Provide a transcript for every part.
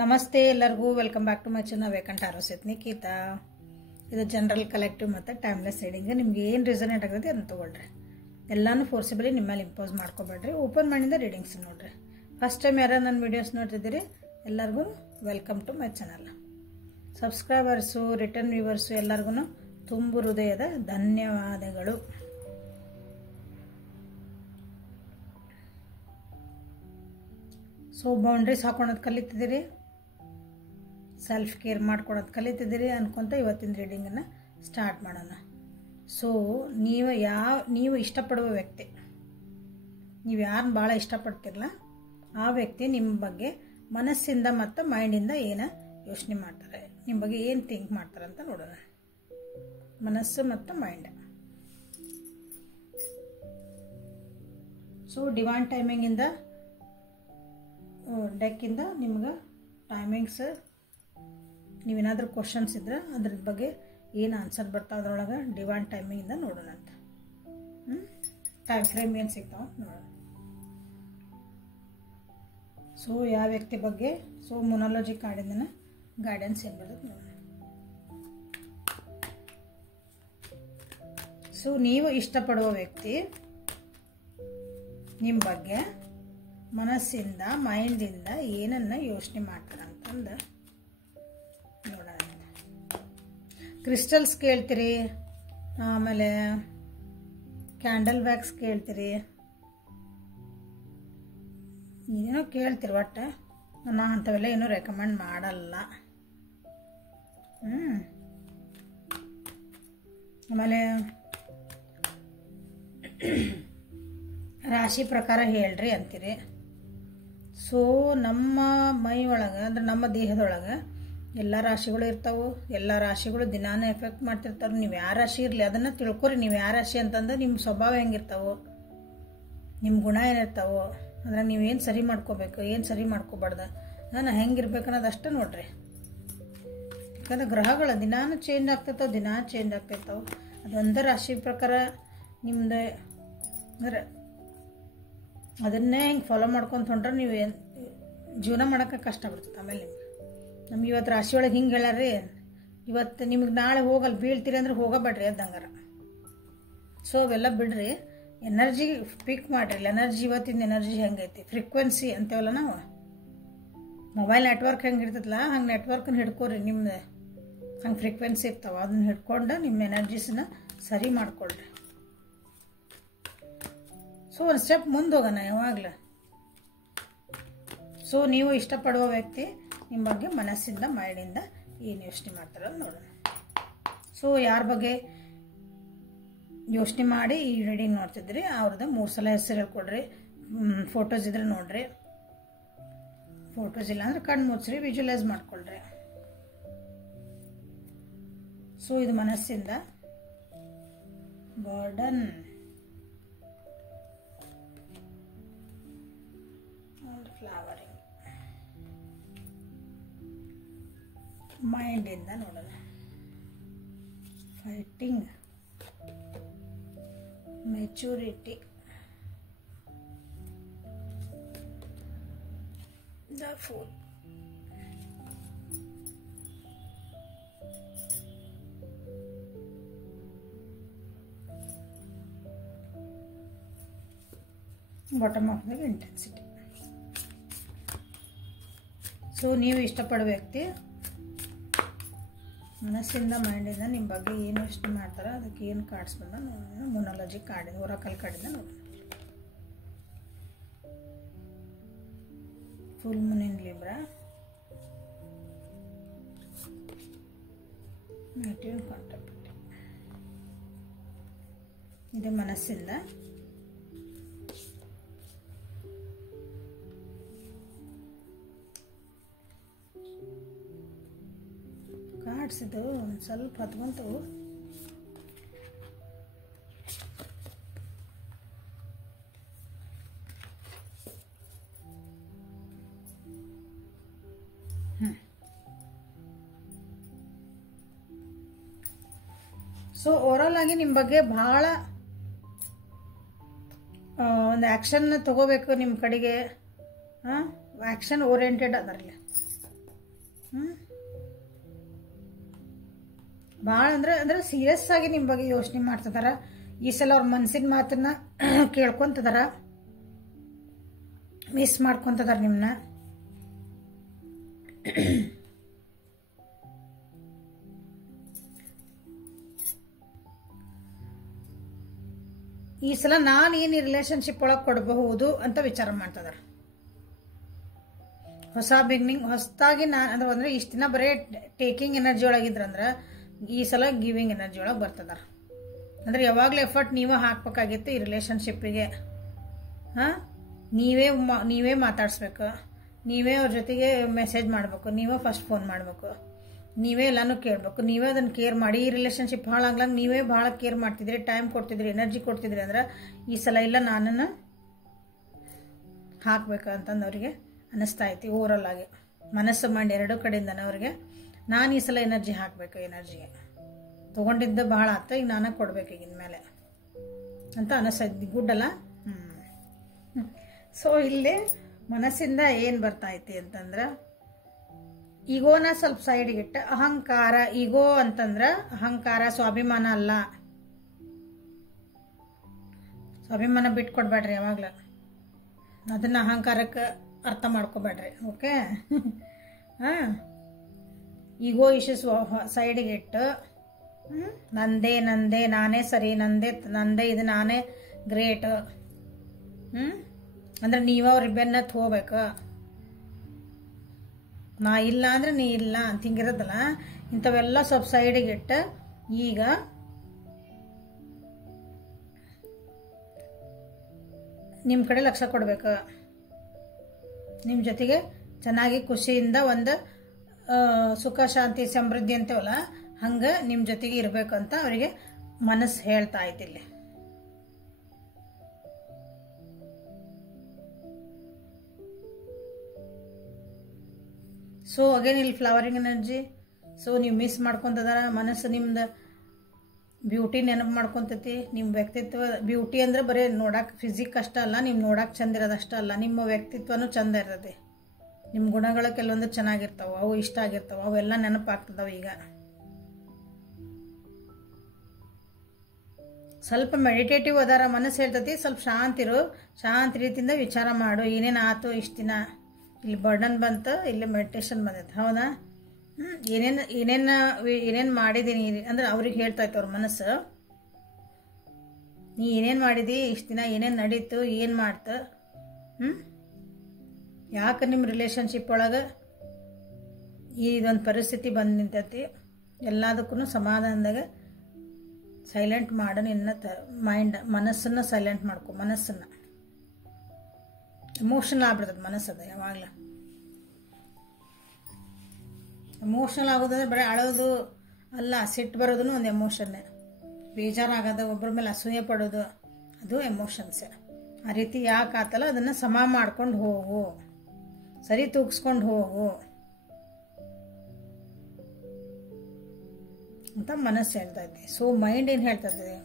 ನಮಸ್ತೆ ಎಲ್ಲರಿಗೂ welcome back to my channel ವೇಕಂಠ ಆರೋಸ್ಯತ್ ನಿಖಿತಾ. ಇದು ಜನರಲ್ ಕಲೆಕ್ಟಿವ್ ಮತ್ತು ಟೈಮ್ಲೆಸ್ ರೀಡಿಂಗ್. ನಿಮ್ಗೆ ಏನು ರಿಸನೇಟ್ ಆಗ್ತದೆ ಅದನ್ನು ತೊಗೊಳ್ರಿ. ಎಲ್ಲಾನು ಫೋರ್ಸಿಬಲಿ ನಿಮ್ಮ ಮೇಲೆ ಇಂಪೋಸ್ ಮಾಡ್ಕೋಬೇಡ್ರಿ. ಓಪನ್ ಮೈಂಡಿಂದ ರೀಡಿಂಗ್ಸ್ ನೋಡ್ರಿ. ಫಸ್ಟ್ ಟೈಮ್ ಯಾರು ನನ್ನ ವಿಡಿಯೋಸ್ ನೋಡ್ತಿದ್ದೀರಿ ಎಲ್ಲರಿಗೂ welcome to my channel. Subscribers, return viewers ಎಲ್ಲರಿಗೂ ತುಂಬು ಹೃದಯದ ಧನ್ಯವಾದಗಳು. ಸೊ ಬೌಂಡ್ರೀಸ್ ಹಾಕೊಳೋದು ಕಲಿತಿದ್ದೀರಿ, ಸೆಲ್ಫ್ ಕೇರ್ ಮಾಡ್ಕೊಳೋದು ಕಲಿತಿದ್ದೀರಿ ಅನ್ಕೊಂತ ಇವತ್ತಿನ ರೀಡಿಂಗನ್ನು ಸ್ಟಾರ್ಟ್ ಮಾಡೋಣ. ಸೊ ನೀವು ಇಷ್ಟಪಡುವ ವ್ಯಕ್ತಿ, ನೀವು ಯಾರನ್ನ ಭಾಳ ಇಷ್ಟಪಡ್ತಿರಲ್ಲ ಆ ವ್ಯಕ್ತಿ ನಿಮ್ಮ ಬಗ್ಗೆ ಮನಸ್ಸಿಂದ ಮತ್ತು ಮೈಂಡಿಂದ ಏನು ಯೋಚನೆ ಮಾಡ್ತಾರೆ, ನಿಮ್ಮ ಬಗ್ಗೆ ಏನು ಥಿಂಕ್ ಮಾಡ್ತಾರೆ ಅಂತ ನೋಡೋಣ. ಮನಸ್ಸು ಮತ್ತು ಮೈಂಡ್. ಸೊ ಡಿವೈನ್ ಟೈಮಿಂಗಿಂದ ಡೆಕ್ಕಿಂದ ನಿಮ್ಗೆ ಟೈಮಿಂಗ್ಸ್, ನೀವೇನಾದರೂ ಕ್ವಶನ್ಸ್ ಇದ್ರೆ ಅದ್ರ ಬಗ್ಗೆ ಏನು ಆನ್ಸರ್ ಬರ್ತಾವೆ ಅದ್ರೊಳಗೆ ಡಿವೈನ್ ಟೈಮಿಂಗಿಂದ ನೋಡೋಣ ಅಂತ. ಟೈಮ್ ಫ್ರೇಮ್ ಏನು ಸಿಗ್ತಾವೆ ನೋಡೋಣ. ಸೊ ಯಾವ ವ್ಯಕ್ತಿ ಬಗ್ಗೆ, ಸೊ ಮೊನಾಲಜಿ ಕಾರ್ಡಿಂದ ಗೈಡೆನ್ಸ್ ಏನು ಬರುತ್ತೆ ನೋಡೋಣ. ಸೊ ನೀವು ಇಷ್ಟಪಡುವ ವ್ಯಕ್ತಿ ನಿಮ್ಮ ಬಗ್ಗೆ ಮನಸ್ಸಿಂದ ಮೈಂಡಿಂದ ಏನನ್ನ ಯೋಚನೆ ಮಾಡ್ತಾರೆ ಅಂತಂದು ನೋಡೋಣ. ಕ್ರಿಸ್ಟಲ್ಸ್ ಕೇಳ್ತೀರಿ, ಆಮೇಲೆ ಕ್ಯಾಂಡಲ್ ವ್ಯಾಕ್ಸ್ ಕೇಳ್ತೀರಿ, ಏನೇನೋ ಕೇಳ್ತೀರಿ. ಒಟ್ಟು ನಾನು ಅಂಥವೆಲ್ಲ ಏನೂ ರೆಕಮೆಂಡ್ ಮಾಡಲ್ಲ. ಆಮೇಲೆ ರಾಶಿ ಪ್ರಕಾರ ಹೇಳ್ರಿ ಅಂತೀರಿ. ಸೊ ನಮ್ಮ ಮೈ ಒಳಗೆ ಅಂದ್ರೆ ನಮ್ಮ ದೇಹದೊಳಗೆ ಎಲ್ಲ ರಾಶಿಗಳು ಇರ್ತಾವೆ. ಎಲ್ಲ ರಾಶಿಗಳು ದಿನಾನೇ ಎಫೆಕ್ಟ್ ಮಾಡ್ತಿರ್ತಾವೆ. ನೀವು ಯಾವ ರಾಶಿ ಇರಲಿ ಅದನ್ನು ತಿಳ್ಕೊರಿ. ನೀವು ಯಾವ ರಾಶಿ ಅಂತಂದ್ರೆ ನಿಮ್ಮ ಸ್ವಭಾವ ಹೆಂಗಿರ್ತಾವೋ, ನಿಮ್ಮ ಗುಣ ಏನಿರ್ತಾವೋ, ಅದ್ರಾಗ ನೀವೇನು ಸರಿ ಮಾಡ್ಕೋಬೇಕು, ಏನು ಸರಿ ಮಾಡ್ಕೋಬಾರ್ದು, ನಾನು ಹೆಂಗಿರ್ಬೇಕು ಅನ್ನೋದು ಅಷ್ಟೇ ನೋಡ್ರಿ. ಯಾಕಂದ್ರೆ ಗ್ರಹಗಳು ದಿನಾನು ಚೇಂಜ್ ಆಗ್ತಿರ್ತಾವೆ, ದಿನ ಚೇಂಜ್ ಆಗ್ತಿರ್ತಾವೆ. ಅದೊಂದೇ ರಾಶಿ ಪ್ರಕಾರ ನಿಮ್ದು ಅಂದ್ರೆ ಅದನ್ನೇ ಹಿಂಗೆ ಫಾಲೋ ಮಾಡ್ಕೊಂತ ಹೊಂಟ್ರೆ ನೀವು ಜೀವನ ಮಾಡೋಕೆ ಕಷ್ಟ ಬಿಡ್ತದೆ. ಆಮೇಲೆ ನಮ್ಗೆ ಇವತ್ತು ರಾಶಿ ಒಳಗೆ ಹಿಂಗೆ ಹೇಳ್ಯಾರ್ರಿ, ಇವತ್ತು ನಿಮಗೆ ನಾಳೆ ಹೋಗಲ್ಲ ಬೀಳ್ತೀರಿ ಅಂದ್ರೆ ಹೋಗಬೇಡ್ರಿ ಅದಂಗಾರ. ಸೊ ಅವೆಲ್ಲ ಬಿಡ್ರಿ, ಎನರ್ಜಿ ಪಿಕ್ ಮಾಡಿರಿ. ಎನರ್ಜಿ ಇವತ್ತಿನ ಎನರ್ಜಿ ಹೆಂಗೈತಿ, ಫ್ರೀಕ್ವೆನ್ಸಿ ಅಂತೇವಲ್ಲ ನಾವು, ಮೊಬೈಲ್ ನೆಟ್ವರ್ಕ್ ಹೆಂಗೆ ಇರ್ತದಲ್ಲ ಹಂಗೆ ನೆಟ್ವರ್ಕನ್ನ ಹಿಡ್ಕೊರಿ. ನಿಮ್ದು ಹಂಗೆ ಫ್ರೀಕ್ವೆನ್ಸಿ ಇರ್ತಾವೆ, ಅದನ್ನ ಹಿಡ್ಕೊಂಡು ನಿಮ್ಮ ಎನರ್ಜೀಸನ್ನ ಸರಿ ಮಾಡ್ಕೊಳ್ರಿ. ಸೊ ಒಂದು ಸ್ಟೆಪ್ ಮುಂದೆ ಹೋಗೋಣ ಯಾವಾಗಲೂ. ಸೊ ನೀವು ಇಷ್ಟಪಡುವ ವ್ಯಕ್ತಿ ನಿಮ್ಮ ಬಗ್ಗೆ ಮನಸ್ಸಿಂದ ಮೈಂಡಿಂದ ಏನು ಯೋಚನೆ ಮಾಡ್ತಾರೋ ನೋಡೋಣ. ಸೊ ಯಾರ ಬಗ್ಗೆ ಯೋಚನೆ ಮಾಡಿ ಈ ರೀಡಿಂಗ್ ನೋಡ್ತಿದ್ರಿ ಅವ್ರದ್ದು 3 ಸಲ ಹೆಸರು ಹೇಳ್ಕೊಡ್ರಿ. ಫೋಟೋಸ್ ಇದ್ರೆ ನೋಡ್ರಿ, ಫೋಟೋಸ್ ಇಲ್ಲ ಅಂದ್ರೆ ಕಣ್ಣು ಮುಚ್ಚ್ರಿ, ವಿಜುವಲೈಸ್ ಮಾಡ್ಕೊಳ್ರಿ. ಸೊ ಇದು ಮನಸ್ಸಿಂದ ಬರ್ಡನ್, ಫ್ಲವರಿಂಗ್. ಮೈಂಡಿಂದ ನೋಡೋಣ. Fighting, maturity, the fool, bottom of the intensity. So ನೀವು ಇಷ್ಟಪಡೋ ವ್ಯಕ್ತಿ ಮನಸ್ಸಿಂದ ಮೈಂಡಿಂದ ನಿಮ್ಮ ಬಗ್ಗೆ ಏನು ಯೋಚನೆ ಮಾಡ್ತಾರೆ, ಅದಕ್ಕೆ ಏನು ಕಾರ್ಡ್ಸ್ ಬಂದ ನೋಡೋಣ. ಮೊನಾಲಜಿ ಕಾರ್ಡಿಂದ, ಒರಾಕಲ್ ಕಾರ್ಡಿಂದ ನೋಡೋಣ. ಫುಲ್ ಮೂನ್ ಇನ್ ಲಿಬ್ರಾ, ನೆಗೆಟಿವ್ ಕಾಂಟ್ಯಾಕ್ಟ್. ಇದು ಮನಸ್ಸಿಂದ. ಕಾರ್ಡ್ಸ್ ಇದು ಒಂದು ಸ್ವಲ್ಪ ಹತ್ಕೊಂತವು. ಸೊ ಓವರಾಲ್ ಆಗಿ ನಿಮ್ಮ ಬಗ್ಗೆ ಭಾಳ ಒಂದು ಆ್ಯಕ್ಷನ್ ತಗೋಬೇಕು ನಿಮ್ಮ ಕಡೆಗೆ. ಆ್ಯಕ್ಷನ್ ಓರಿಯೆಂಟೆಡ್ ಅದರಲ್ಲಿ ಭಾಳ ಅಂದ್ರೆ ಸೀರಿಯಸ್ ಆಗಿ ನಿಮ್ಮ ಬಗ್ಗೆ ಯೋಚನೆ ಮಾಡ್ತಿದಾರ. ಈ ಸಲ ಅವ್ರ ಮನಸ್ಸಿನ ಮಾತನ್ನ ಕೇಳ್ಕೊಂತದಾರ, ಮಿಸ್ ಮಾಡ್ಕೊಂತದಾರ ನಿಮ್ಮನ್ನ. ಈ ಸಲ ನಾನು ಏನು ಈ ರಿಲೇಶನ್ಶಿಪ್ ಒಳಗೆ ಕೊಡಬಹುದು ಅಂತ ವಿಚಾರ ಮಾಡ್ತಿದಾರ. ಹೊಸ ಬಿಗಿನಿಂಗ್, ಹೊಸದಾಗಿ ಅಂದ್ರೆ ಇಷ್ಟು ದಿನ ಬರೀ ಟೇಕಿಂಗ್ ಎನರ್ಜಿ ಒಳಗಿದ್ರಂದ್ರೆ ಈ ಸಲ ಗಿವಿಂಗ್ ಎನರ್ಜಿ ಒಳಗೆ ಬರ್ತದಾರ. ಅಂದ್ರೆ ಯಾವಾಗಲೂ ಎಫರ್ಟ್ ನೀವೇ ಹಾಕ್ಬೇಕಾಗಿತ್ತು ಈ ರಿಲೇಶನ್ಶಿಪ್ಪಿಗೆ. ನೀವೇ ಮಾತಾಡ್ಸ್ಬೇಕು, ನೀವೇ ಅವ್ರ ಜೊತೆಗೆ ಮೆಸೇಜ್ ಮಾಡಬೇಕು, ನೀವೇ ಫಸ್ಟ್ ಫೋನ್ ಮಾಡಬೇಕು, ನೀವೇ ಎಲ್ಲನೂ ಕೇಳಬೇಕು, ನೀವೇ ಅದನ್ನು ಕೇರ್ ಮಾಡಿ. ಈ ರಿಲೇಶನ್ಶಿಪ್ ಹಾಳಾಗ್ಲಂಗೆ ನೀವೇ ಭಾಳ ಕೇರ್ ಮಾಡ್ತಿದ್ರಿ, ಟೈಮ್ ಕೊಡ್ತಿದ್ರಿ, ಎನರ್ಜಿ ಕೊಡ್ತಿದ್ರಿ ಅಂದ್ರೆ ಈ ಸಲ ಇಲ್ಲ ನನ್ನನ್ನು ಹಾಕ್ಬೇಕಂತಂದು ಅವ್ರಿಗೆ ಅನ್ನಿಸ್ತಾ ಐತಿ. ಓವರಲ್ ಆಗಿ ಮನಸ್ಸು ಮೈಂಡ್ ಎರಡೂ ಕಡೆಯಿಂದನೇ ಅವ್ರಿಗೆ ನಾನು ಈ ಸಲ ಎನರ್ಜಿ ಹಾಕಬೇಕು, ಎನರ್ಜಿಗೆ ತೊಗೊಂಡಿದ್ದ ಭಾಳ ಆಯ್ತು, ಈಗ ನಾನೇ ಕೊಡ್ಬೇಕು ಈಗಿನ ಮೇಲೆ ಅಂತ ಅನ್ನಿಸ್ತೈತಿ. ಗುಡ್ ಅಲ್ಲ? ಸೊ ಇಲ್ಲಿ ಮನಸ್ಸಿಂದ ಏನು ಬರ್ತಾ ಐತಿ ಅಂತಂದ್ರೆ ಈಗೋನ ಸ್ವಲ್ಪ ಸೈಡ್ಗಿಟ್ಟು ಅಹಂಕಾರ. ಈಗೋ ಅಂತಂದ್ರೆ ಅಹಂಕಾರ, ಸ್ವಾಭಿಮಾನ ಅಲ್ಲ. ಸ್ವಾಭಿಮಾನ ಬಿಟ್ಕೊಡ್ಬೇಡ್ರಿ ಯಾವಾಗ್ಲ, ಅದನ್ನ ಅಹಂಕಾರಕ್ಕೆ ಅರ್ಥ ಮಾಡ್ಕೋಬೇಡ್ರಿ. ಓಕೆ? ಈಗೋ ಇಶ್ಯೂಸ್ ಸೈಡ್ಗಿಟ್ಟು ನಂದೇ ನಾನೇ ಸರಿ, ನಂದೇ ಇದು, ನಾನೇ ಗ್ರೇಟ್. ಅಂದ್ರೆ ನೀವ ಅವ್ರಿಗೆ ಬೆನ್ನತ್ ಹೋಗ್ಬೇಕು. ನಾ ಇಲ್ಲ ಅಂದ್ರೆ ನೀ ಇಲ್ಲ ಅಂತ ಹಿಂಗಿರೋದಲ್ಲ, ಇಂಥವೆಲ್ಲ ಸ್ವಲ್ಪ ಸೈಡಿಗಿಟ್ಟು ಈಗ ನಿಮ್ಮ ಕಡೆ ಲಕ್ಷ್ಯ ಕೊಡ್ಬೇಕು. ನಿಮ್ಮ ಜೊತೆಗೆ ಚೆನ್ನಾಗಿ ಖುಷಿಯಿಂದ ಒಂದು ಸುಖ ಶಾಂತಿ ಸಮೃದ್ಧಿ ಅಂತೇವಲ್ಲ ಹಂಗೆ ನಿಮ್ಮ ಜೊತೆಗೆ ಇರಬೇಕು ಅಂತ ಅವರಿಗೆ ಮನಸ್ಸು ಹೇಳ್ತಾ ಐತಿ ಇಲ್ಲಿ. ಸೊ ಅಗೇನ್ ಇಲ್ಲಿ ಫ್ಲವರಿಂಗ್ ಎನರ್ಜಿ. ಸೊ ನೀವು ಮಿಸ್ ಮಾಡ್ಕೊತದಾರ ಮನಸ್ಸು, ನಿಮ್ದು ಬ್ಯೂಟಿ ನೆನಪು ಮಾಡ್ಕೊತೈತಿ. ನಿಮ್ಮ ವ್ಯಕ್ತಿತ್ವ ಬ್ಯೂಟಿ ಅಂದ್ರೆ ಬರೀ ನೋಡಕ್ಕೆ ಫಿಸಿಕ್ ಅಷ್ಟ ಅಲ್ಲ, ನೀವು ನೋಡಕ್ಕೆ ಚಂದ ಇರೋದಷ್ಟ ಅಲ್ಲ, ನಿಮ್ಮ ವ್ಯಕ್ತಿತ್ವನೂ ಚಂದ ಇರ್ತೈತಿ. ನಿಮ್ಮ ಗುಣಗಳು ಕೆಲವೊಂದು ಚೆನ್ನಾಗಿರ್ತಾವೆ, ಅವು ಇಷ್ಟ ಆಗಿರ್ತಾವೆ, ಅವೆಲ್ಲ ನೆನಪಾಗ್ತದವು. ಈಗ ಸ್ವಲ್ಪ ಮೆಡಿಟೇಟಿವ್ ಅದಾರ, ಮನಸ್ಸು ಹೇಳ್ತೈತಿ ಸ್ವಲ್ಪ ಶಾಂತ ರೀತಿಯಿಂದ ವಿಚಾರ ಮಾಡು. ಏನೇನು ಆಯ್ತು ಇಷ್ಟು ದಿನ, ಇಲ್ಲಿ ಬರ್ಡನ್ ಬಂತು, ಇಲ್ಲಿ ಮೆಡಿಟೇಷನ್ ಬಂದೈತೆ. ಹೌದಾ? ಏನೇನು ಮಾಡಿದೀನಿ ಅಂದ್ರೆ ಅವ್ರಿಗೆ ಹೇಳ್ತಾ ಇತ್ತು ಅವ್ರ ಮನಸ್ಸು. ನೀ ಏನೇನು ಮಾಡಿದಿ ಇಷ್ಟು ದಿನ, ಏನೇನು ನಡೀತು, ಏನು ಮಾಡ್ತು, ಯಾಕೆ ನಿಮ್ಮ ರಿಲೇಶನ್ಶಿಪ್ ಒಳಗೆ ಇದೊಂದು ಪರಿಸ್ಥಿತಿ ಬಂದು ನಿಂತೈತಿ. ಎಲ್ಲದಕ್ಕೂ ಸಮಾಧಾನದಾಗ ಸೈಲೆಂಟ್ ಮಾಡು. ನಿನ್ನ ಮನಸ್ಸನ್ನು ಸೈಲೆಂಟ್ ಮಾಡ್ಕೊ. ಮನಸ್ಸನ್ನು ಎಮೋಷನಲ್ ಆಗ್ಬಿಡ್ತದೆ ಮನಸ್ಸದ ಯಾವಾಗಲೂ. ಎಮೋಷನಲ್ ಆಗೋದಂದ್ರೆ ಬರೀ ಅಳೋದು ಅಲ್ಲ, ಸಿಟ್ಟು ಬರೋದು ಒಂದು ಎಮೋಷನ್ನೇ. ಬೇಜಾರಾಗೋದು, ಒಬ್ಬರ ಮೇಲೆ ಅಸೂಯೆ ಪಡೋದು, ಅದು ಎಮೋಷನ್ಸೇ. ಆ ರೀತಿ ಯಾಕೆ ಆತಲ್ಲ ಅದನ್ನು ಸಮ ಮಾಡ್ಕೊಂಡು ಹೋಗು, ಸರಿ ತೂಗಿಸ್ಕೊಂಡು ಹೋಗು ಅಂತ ಮನಸ್ಸು ಹೇಳ್ತೈತಿ. ಸೊ ಮೈಂಡ್ ಏನು ಹೇಳ್ತೈತಿ,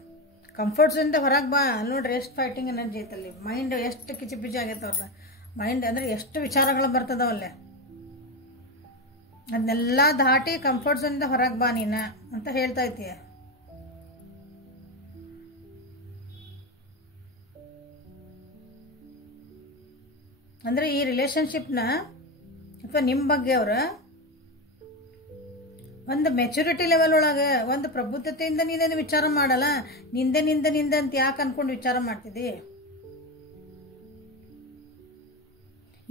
ಕಂಫರ್ಟ್ ಝೋನಿಂದ ಹೊರಗೆ ಬಾ. ನೋಡ್ರಿ ಎಷ್ಟು ಫೈಟಿಂಗ್ ಎನರ್ಜಿ ಐತಲ್ಲಿ. ಮೈಂಡ್ ಎಷ್ಟು ಕಿಚಿಪಿಚಿ ಆಗೈತೆ ಅವ್ರದ್ದು. ಮೈಂಡ್ ಅಂದ್ರೆ ಎಷ್ಟು ವಿಚಾರಗಳು ಬರ್ತದವಲ್ಲೇ, ಅದನ್ನೆಲ್ಲ ದಾಟಿ ಕಂಫರ್ಟ್ ಝೋನಿಂದ ಹೊರಗೆ ಬಾ ನೀನ ಅಂತ ಹೇಳ್ತೈತಿ. ಅಂದ್ರೆ ಈ ರಿಲೇಶನ್ಶಿಪ್ನ ಅಥವಾ ನಿಮ್ಮ ಬಗ್ಗೆ ಅವ್ರ ಒಂದು ಮೆಚುರಿಟಿ ಲೆವೆಲ್ ಒಳಗೆ ಒಂದು ಪ್ರಬುದ್ಧತೆಯಿಂದ ನೀನೇನು ವಿಚಾರ ಮಾಡಲ್ಲ. ನಿಂದೆ ಅಂತ ಯಾಕೆ ಅನ್ಕೊಂಡು ವಿಚಾರ ಮಾಡ್ತಿದ್ದಿ.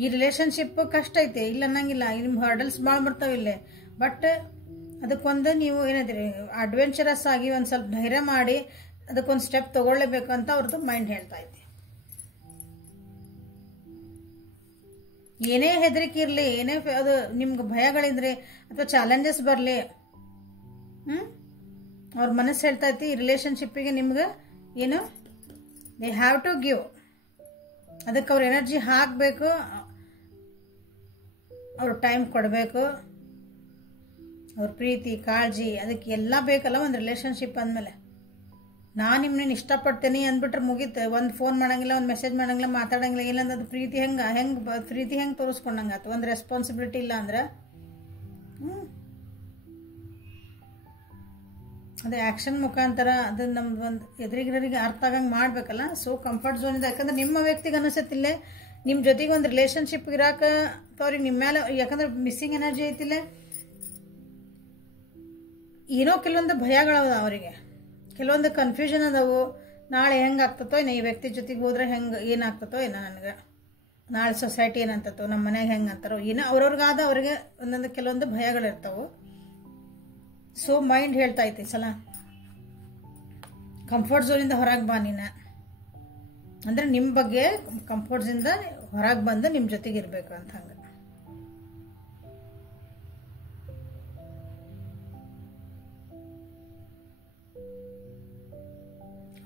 ಈ ರಿಲೇಶನ್ಶಿಪ್ ಕಷ್ಟ ಐತೆ, ಇಲ್ಲ ಅನ್ನಂಗಿಲ್ಲ. ನಿಮ್ಮ ಹರ್ಡಲ್ಸ್ ಭಾಳ ಬರ್ತಾವ ಇಲ್ಲೇ. ಬಟ್ ಅದಕ್ಕೊಂದು ನೀವು ಏನಿದ್ರಿ ಅಡ್ವೆಂಚರಸ್ ಆಗಿ ಒಂದು ಸ್ವಲ್ಪ ಧೈರ್ಯ ಮಾಡಿ ಅದಕ್ಕೊಂದು ಸ್ಟೆಪ್ ತಗೊಳ್ಳೇಬೇಕು ಅಂತ ಅವ್ರದ್ದು ಮೈಂಡ್ ಹೇಳ್ತಾ ಐತಿ. ಏನೇ ಹೆದರಿಕೆ ಇರಲಿ, ಏನೇ ಅದು ನಿಮ್ಗೆ ಭಯಗಳಿದ್ರೆ ಅಥವಾ ಚಾಲೆಂಜಸ್ ಬರಲಿ, ಅವ್ರ ಮನಸ್ಸು ಹೇಳ್ತಾ ಐತಿ ಈ ರಿಲೇಶನ್ಶಿಪ್ಪಿಗೆ ನಿಮ್ಗೆ ಏನು ದೇ ಹ್ಯಾವ್ ಟು ಗಿವ್. ಅದಕ್ಕೆ ಅವ್ರ ಎನರ್ಜಿ ಹಾಕಬೇಕು, ಅವ್ರ ಟೈಮ್ ಕೊಡಬೇಕು, ಅವ್ರ ಪ್ರೀತಿ ಕಾಳಜಿ ಅದಕ್ಕೆ ಎಲ್ಲ ಬೇಕಲ್ಲ ಒಂದು ರಿಲೇಶನ್ಶಿಪ್ ಅಂದಮೇಲೆ. ನಾನು ನಿಮ್ಮನ್ನ ಇಷ್ಟಪಡ್ತೇನೆ ಅಂದ್ಬಿಟ್ರೆ ಮುಗೀತು. ಒಂದು ಫೋನ್ ಮಾಡಂಗಿಲ್ಲ, ಒಂದು ಮೆಸೇಜ್ ಮಾಡಂಗಿಲ್ಲ, ಮಾತಾಡಂಗಿಲ್ಲ. ಇಲ್ಲಂದ್ರೆ ಅದು ಪ್ರೀತಿ ಹೆಂಗೆ ತೋರಿಸ್ಕೊಂಡಂಗಾತು. ಒಂದು ರೆಸ್ಪಾನ್ಸಿಬಿಲಿಟಿ ಇಲ್ಲ ಅಂದ್ರೆ ಅದು ಆ್ಯಕ್ಷನ್ ಮುಖಾಂತರ ಅದನ್ನ ನಮ್ದು ಒಂದು ಎದುರಿಗಿರೋರಿಗೆ ಅರ್ಥ ಆಗಂಗೆ ಮಾಡಬೇಕಲ್ಲ. ಸೊ ಕಂಫರ್ಟ್ ಝೋನಿಂದ, ಯಾಕಂದ್ರೆ ನಿಮ್ಮ ವ್ಯಕ್ತಿಗೆ ಅನಿಸುತ್ತಿಲ್ಲ ನಿಮ್ಮ ಜೊತೆಗೆ ಒಂದು ರಿಲೇಷನ್ಶಿಪ್ ಇರಾಕ ಅವ್ರಿಗೆ ನಿಮ್ಮ ಮೇಲೆ, ಯಾಕಂದ್ರೆ ಮಿಸ್ಸಿಂಗ್ ಎನರ್ಜಿ ಐತಿಲ್ಲ, ಏನೋ ಕೆಲವೊಂದು ಭಯಗಳವ ಅವರಿಗೆ, ಕೆಲವೊಂದು ಕನ್ಫ್ಯೂಷನ್ ಅದಾವು. ನಾಳೆ ಹೆಂಗೆ ಆಗ್ತತೋ ಏನೋ, ಈ ವ್ಯಕ್ತಿ ಜೊತೆಗೆ ಹೋದ್ರೆ ಹೆಂಗೆ ಏನಾಗ್ತತೋ ಏನೋ, ನನಗೆ ನಾಳೆ ಸೊಸೈಟಿ ಏನಂತತೋ, ನಮ್ಮ ಮನೆಯಾಗ ಹೆಂಗೆ ಅಂತಾರೋ ಏನೋ, ಅವ್ರವ್ರಿಗಾದ ಅವ್ರಿಗೆ ಒಂದೊಂದು ಕೆಲವೊಂದು ಭಯಗಳಿರ್ತಾವೆ. ಸೊ ಮೈಂಡ್ ಹೇಳ್ತಾ ಐತಿ ಸಲ ಕಂಫರ್ಟ್ ಝೋನಿಂದ ಹೊರಗೆ ಬಾ ನೀನು, ಅಂದರೆ ನಿಮ್ಮ ಬಗ್ಗೆ ಕಂಫರ್ಟ್ ಝೋನಿಂದ ಹೊರಗೆ ಬಂದು ನಿಮ್ಮ ಜೊತೆಗೆ ಇರಬೇಕು ಅಂತ. ಹಂಗೆ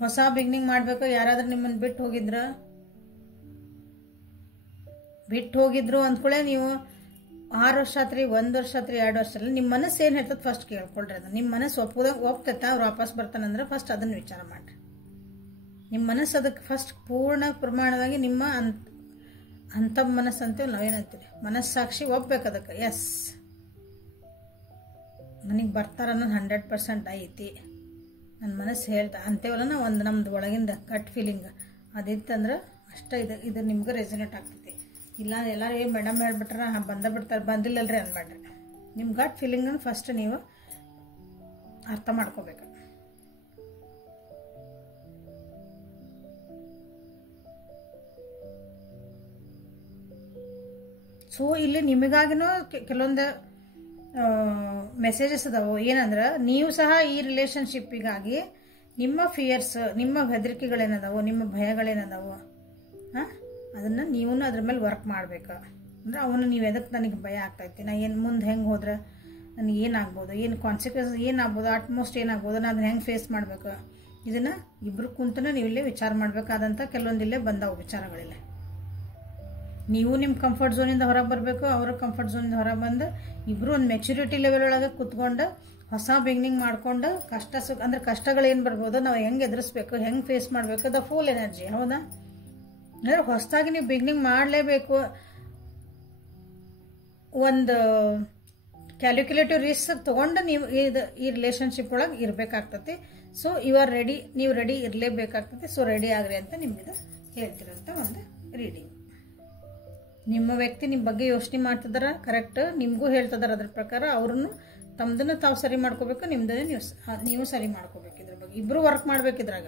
ಹೊಸ ಬಿಗ್ನಿಂಗ್ ಮಾಡಬೇಕು. ಯಾರಾದ್ರೂ ನಿಮ್ಮನ್ನು ಬಿಟ್ಟು ಹೋಗಿದ್ರು ಅಂದ್ಕೊಳ್ಳೆ, ನೀವು 6 ವರ್ಷ ಆತ್ರಿ, 1 ವರ್ಷ ಆತ್ರಿ, 2 ವರ್ಷ ಅಲ್ಲ, ನಿಮ್ಮ ಮನಸ್ಸು ಏನು ಹೇಳ್ತದೆ ಫಸ್ಟ್ ಕೇಳ್ಕೊಳ್ರಿ. ಅದು ನಿಮ್ಮ ಮನಸ್ಸು ಒಪ್ತೈತ ಅವ್ರು ವಾಪಸ್ ಬರ್ತಾನಂದ್ರೆ ಫಸ್ಟ್ ಅದನ್ನು ವಿಚಾರ ಮಾಡಿರಿ. ನಿಮ್ಮ ಮನಸ್ಸು ಅದಕ್ಕೆ ಫಸ್ಟ್ ಪೂರ್ಣ ಪ್ರಮಾಣವಾಗಿ ನಿಮ್ಮ ಅಂಥ ಮನಸ್ಸು ಅಂತೇಳಿ ನಾವೇನಂತೀವಿ, ಮನಸ್ಸಾಕ್ಷಿ ಒಪ್ಬೇಕು ಅದಕ್ಕೆ. ಎಸ್, ನನಗೆ ಬರ್ತಾರನ್ನೋದು 100% ಐತಿ, ನನ್ನ ಮನಸ್ಸು ಹೇಳ್ತಾ ಅಂತೇವಲ್ಲ ನಾವು, ಒಂದು ನಮ್ದು ಒಳಗಿಂದ ಗಟ್ ಫೀಲಿಂಗ್ ಅದಿತ್ತಂದ್ರೆ ಅಷ್ಟೇ ಇದು ನಿಮ್ಗೆ ರೆಸನೇಟ್ ಆಗ್ತೈತಿ. ಇಲ್ಲ ಎಲ್ಲರೂ ಮೇಡಮ್ ಹೇಳ್ಬಿಟ್ರೆ ಬಿಡ್ತಾರೆ, ಬಂದಿಲ್ಲಲ್ರಿ ಅನ್ಬೇಡ್ರಿ. ನಿಮ್ಮ ಗಟ್ ಫೀಲಿಂಗನ್ನು ಫಸ್ಟ್ ನೀವು ಅರ್ಥ ಮಾಡ್ಕೋಬೇಕು. ಸೊ ಇಲ್ಲಿ ನಿಮಗಾಗಿನೂ ಕೆಲವೊಂದು ಮೆಸೇಜಸ್ ಅದಾವು. ಏನಂದ್ರೆ ನೀವು ಸಹ ಈ ರಿಲೇಷನ್ಶಿಪ್ಪಿಗಾಗಿ ನಿಮ್ಮ ಫಿಯರ್ಸ್, ನಿಮ್ಮ ಹೆದರಿಕೆಗಳೇನದಾವು, ನಿಮ್ಮ ಭಯಗಳೇನದಾವು, ಅದನ್ನು ನೀವು ಅದ್ರ ಮೇಲೆ ವರ್ಕ್ ಮಾಡಬೇಕು. ಅಂದ್ರೆ ಅವನು ನೀವು ಎದಕ್ಕೆ ನನಗೆ ಭಯ ಆಗ್ತೈತಿ, ನಾ ಏನು ಮುಂದೆ ಹೆಂಗೆ ಹೋದ್ರೆ ನನಗೆ ಏನಾಗ್ಬೋದು, ಏನು ಕಾನ್ಸಿಕ್ವೆನ್ಸ್ ಏನಾಗ್ಬೋದು, ಅಟ್ಮೋಸ್ಟ್ ಏನಾಗ್ಬೋದು, ನಾನು ಅದನ್ನ ಹೆಂಗೆ ಫೇಸ್ ಮಾಡಬೇಕು, ಇದನ್ನು ಇಬ್ಬರು ಕುಂತನೇ ನೀವು ಇಲ್ಲೇ ವಿಚಾರ ಮಾಡಬೇಕಾದಂಥ ಕೆಲವೊಂದಿಲ್ಲೇ ಬಂದಾವು ವಿಚಾರಗಳಿಲ್ಲ. ನೀವು ನಿಮ್ಮ ಕಂಫರ್ಟ್ ಝೋನಿಂದ ಹೊರಗೆ ಬರಬೇಕು, ಅವರ ಕಂಫರ್ಟ್ ಝೋನಿಂದ ಹೊರಗೆ ಬಂದು ಇಬ್ಬರು ಒಂದು ಮೆಚುರಿಟಿ ಲೆವೆಲ್ ಒಳಗೆ ಕುತ್ಕೊಂಡು ಹೊಸ ಬಿಗ್ನಿಂಗ್ ಮಾಡ್ಕೊಂಡು ಕಷ್ಟ ಸುಖ ಅಂದರೆ ಕಷ್ಟಗಳೇನು ಬರ್ಬೋದು, ನಾವು ಹೆಂಗೆ ಎದುರಿಸ್ಬೇಕು, ಹೆಂಗೆ ಫೇಸ್ ಮಾಡಬೇಕು, ದ ಫುಲ್ ಎನರ್ಜಿ. ಹೌದಾ? ಅಂದರೆ ಹೊಸದಾಗಿ ನೀವು ಬಿಗ್ನಿಂಗ್ ಮಾಡಲೇಬೇಕು. ಒಂದು ಕ್ಯಾಲ್ಕುಲೇಟಿವ್ ರಿಸ್ಕ್ ತೊಗೊಂಡು ನೀವು ಈ ರಿಲೇಷನ್ಶಿಪ್ ಒಳಗೆ ಇರಬೇಕಾಗ್ತತಿ. ಸೊ ಯು ಆರ್ ರೆಡಿ, ನೀವು ರೆಡಿ ಇರಲೇಬೇಕಾಗ್ತದೆ. ಸೊ ರೆಡಿ ಆಗ್ರಿ ಅಂತ ನಿಮ್ಗೆ ಹೇಳ್ತಿರೋಂಥ ಒಂದು ರೀಡಿಂಗ್. ನಿಮ್ಮ ವ್ಯಕ್ತಿ ನಿಮ್ಮ ಬಗ್ಗೆ ಯೋಚನೆ ಮಾಡ್ತಿದಾರ, ಕರೆಕ್ಟ್, ನಿಮಗೂ ಹೇಳ್ತಿದಾರೆ. ಅದ್ರ ಪ್ರಕಾರ ಅವ್ರನ್ನು ತಮ್ಮದನ್ನು ತಾವು ಸರಿ ಮಾಡ್ಕೋಬೇಕು, ನಿಮ್ದನ್ನೇ ನೀವು ಸರಿ ಮಾಡ್ಕೋಬೇಕು. ಇದ್ರ ಬಗ್ಗೆ ಇಬ್ಬರು ವರ್ಕ್ ಮಾಡ್ಬೇಕಿದ್ರಾಗ.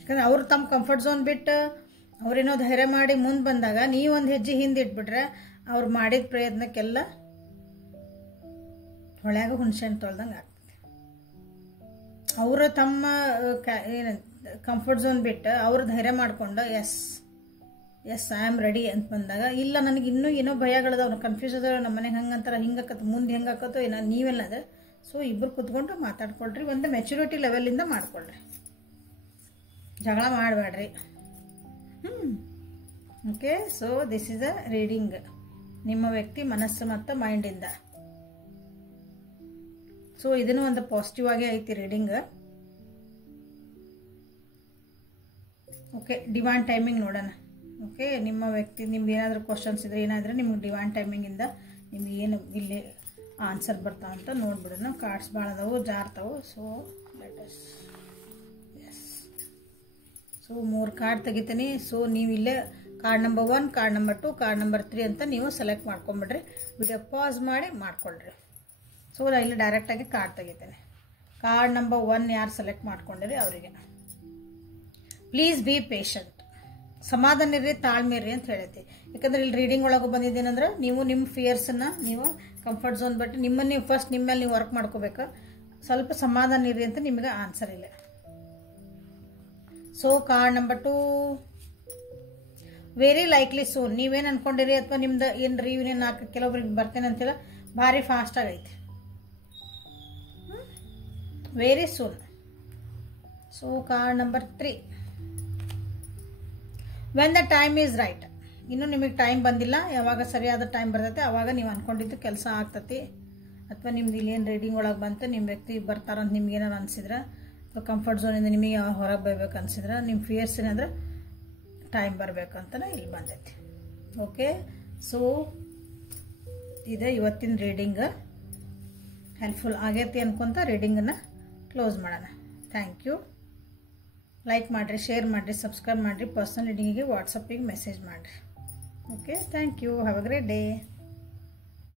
ಯಾಕಂದ್ರೆ ಅವ್ರು ತಮ್ಮ ಕಂಫರ್ಟ್ ಝೋನ್ ಬಿಟ್ಟು ಅವ್ರೇನೋ ಧೈರ್ಯ ಮಾಡಿ ಮುಂದೆ ಬಂದಾಗ ನೀವು ಒಂದು ಹೆಜ್ಜೆ ಹಿಂದೆ ಇಟ್ಬಿಟ್ರೆ ಅವ್ರು ಮಾಡಿದ ಪ್ರಯತ್ನಕ್ಕೆಲ್ಲ ಹೊಳ್ಯಾಗ ಹುಣಸೆಹಣ್ಣು ತೊಳ್ದಂಗೆ ಆಗ್ತದೆ. ಅವರು ತಮ್ಮ ಕಂಫರ್ಟ್ ಝೋನ್ ಬಿಟ್ಟು ಅವ್ರು ಧೈರ್ಯ ಮಾಡ್ಕೊಂಡು ಎಸ್ ಐ ಆಮ್ ರೆಡಿ ಅಂತ ಬಂದಾಗ, ಇಲ್ಲ ನನಗೆ ಇನ್ನೂ ಏನೋ ಭಯಗಳದಾವ, ಕನ್ಫ್ಯೂಸ್ ಅದಾವ, ನಮ್ಮ ಮನೆಗೆ ಹಂಗೆ ಅಂತಾರೆ, ಹಿಂಗೆ ಆಕತ್ತು, ಮುಂದೆ ಹೆಂಗೆ ಆಕತ್ತೋ ಏನೋ, ನೀವೆಲ್ಲ ಅದ. ಸೊ ಇಬ್ಬರು ಕುತ್ಕೊಂಡು ಮಾತಾಡ್ಕೊಳ್ರಿ, ಒಂದು ಮೆಚುರಿಟಿ ಲೆವೆಲಿಂದ ಮಾಡ್ಕೊಳ್ರಿ, ಜಗಳ ಮಾಡಬೇಡ್ರಿ. Okay, so this is a reading ನಿಮ್ಮ ವ್ಯಕ್ತಿ ಮನಸ್ಸು ಮತ್ತು ಮೈಂಡಿಂದ. ಸೊ ಇದನ್ನು ಒಂದು ಪಾಸಿಟಿವ್ ಆಗಿ ಐತಿ ರೀಡಿಂಗ್. ಓಕೆ, ಡಿವೈನ್ ಟೈಮಿಂಗ್ ನೋಡೋಣ. ಓಕೆ, ನಿಮ್ಮ ವ್ಯಕ್ತಿ ನಿಮ್ಗೆ ಏನಾದರೂ ಕ್ವಶನ್ಸ್ ಇದ್ರೆ, ಏನಾದರೂ ನಿಮ್ಗೆ ಡಿವೈನ್ ಟೈಮಿಂಗಿಂದ ನಿಮ್ಗೆ ಏನು ಇಲ್ಲಿ ಆನ್ಸರ್ ಬರ್ತಾವ ಅಂತ ನೋಡ್ಬಿಡೋಣ. ಕಾರ್ಡ್ಸ್ ಭಾಳ ಅದಾವು, ಜಾರ್ತಾವು. ಸೊ ಲೆಟಸ್ ಎಸ್. ಸೊ 3 ಕಾರ್ಡ್ ತೆಗಿತೀನಿ. ಸೊ ನೀವು ಇಲ್ಲೇ card number 1, card number 2, card number 3 ಅಂತ ನೀವು ಸೆಲೆಕ್ಟ್ ಮಾಡ್ಕೊಂಬಿಡ್ರಿ. ವಿಡಿಯೋ ಪಾಸ್ ಮಾಡಿ ಮಾಡ್ಕೊಳ್ರಿ. ಸೊ ನಾನು ಇಲ್ಲಿ ಡೈರೆಕ್ಟಾಗಿ ಕಾರ್ಡ್ ತೆಗಿತೇನೆ. ಕಾರ್ಡ್ ನಂಬರ್ 1 ಯಾರು ಸೆಲೆಕ್ಟ್ ಮಾಡ್ಕೊಂಡಿರಿ ಅವರಿಗೆ ಪ್ಲೀಸ್ ಬಿ ಪೇಷಂಟ್, ಸಮಾಧಾನ ಇರ್ರಿ, ತಾಳ್ಮೆ ಇರ್ರಿ ಅಂತ ಹೇಳೈತಿ. ಯಾಕಂದ್ರೆ ಇಲ್ಲಿ ರೀಡಿಂಗ್ ಒಳಗೆ ಬಂದಿದ್ದೇನೆಂದ್ರೆ, ನೀವು ನಿಮ್ಮ ಫಿಯರ್ಸನ್ನು ನೀವು ಕಂಫರ್ಟ್ ಝೋನ್ ಬಿಟ್ಟು ನಿಮ್ಮನ್ನು ನೀವು ಫಸ್ಟ್ ನಿಮ್ಮ ಮೇಲೆ ನೀವು ವರ್ಕ್ ಮಾಡ್ಕೋಬೇಕು. ಸ್ವಲ್ಪ ಸಮಾಧಾನ ಇರ್ರಿ ಅಂತ ನಿಮಗೆ ಆನ್ಸರ್ ಇಲ್ಲ. So card number 2, very likely soon. ನೀವೇನು ಅನ್ಕೊಂಡಿರಿ ಅಥವಾ ನಿಮ್ದು ಏನು ರಿಯೂನಿಯನ್ ಕೆಲವೊಬ್ರಿಗೆ ಬರ್ತೇನೆ ಅಂತಿಲ್ಲ, ಭಾರಿ ಫಾಸ್ಟ್ ಆಗೈತಿ, very soon. So card number 3, when the time is right. ಇನ್ನೂ ನಿಮಗೆ ಟೈಮ್ ಬಂದಿಲ್ಲ, ಯಾವಾಗ ಸರಿಯಾದ ಟೈಮ್ ಬರ್ತೈತೆ ಅವಾಗ ನೀವು ಅಂದ್ಕೊಂಡಿದ್ದು ಕೆಲಸ ಆಗ್ತತಿ. ಅಥವಾ ನಿಮ್ದು ಇಲ್ಲಿ ಏನು ರೀಡಿಂಗ್ ಒಳಗೆ ಬಂತು, ನಿಮ್ಮ ವ್ಯಕ್ತಿ ಬರ್ತಾರಂತ ನಿಮ್ಗೆ ಏನಾರು ಅನಿಸಿದ್ರೆ, ಅಥವಾ ಕಂಫರ್ಟ್ ಝೋನಿಂದ ನಿಮಗೆ ಹೊರಗೆ ಬರಬೇಕು ಅನಿಸಿದ್ರೆ, ನಿಮ್ಮ ಫಿಯರ್ಸ್ ಏನಾದ್ರೆ ಟೈಮ್ ಬರಬೇಕು ಅಂತಲೇ ಇಲ್ಲಿ ಬಂದೈತಿ. ಓಕೆ, ಸೊ ಇದೆ ಇವತ್ತಿನ ರೀಡಿಂಗ್. ಹೆಲ್ಪ್ಫುಲ್ ಆಗೈತಿ ಅನ್ಕೊಂತ ರೀಡಿಂಗನ್ನು ಕ್ಲೋಸ್ ಮಾಡೋಣ. Thank you. ಲೈಕ್ ಮಾಡಿರಿ, ಶೇರ್ ಮಾಡಿರಿ, ಸಬ್ಸ್ಕ್ರೈಬ್ ಮಾಡಿರಿ, ಪರ್ಸನಲ್ ರೀಡಿಂಗಿಗೆ ವಾಟ್ಸಪ್ಪಿಗೆ ಮೆಸೇಜ್ ಮಾಡಿರಿ. Okay, thank you. Have a great day.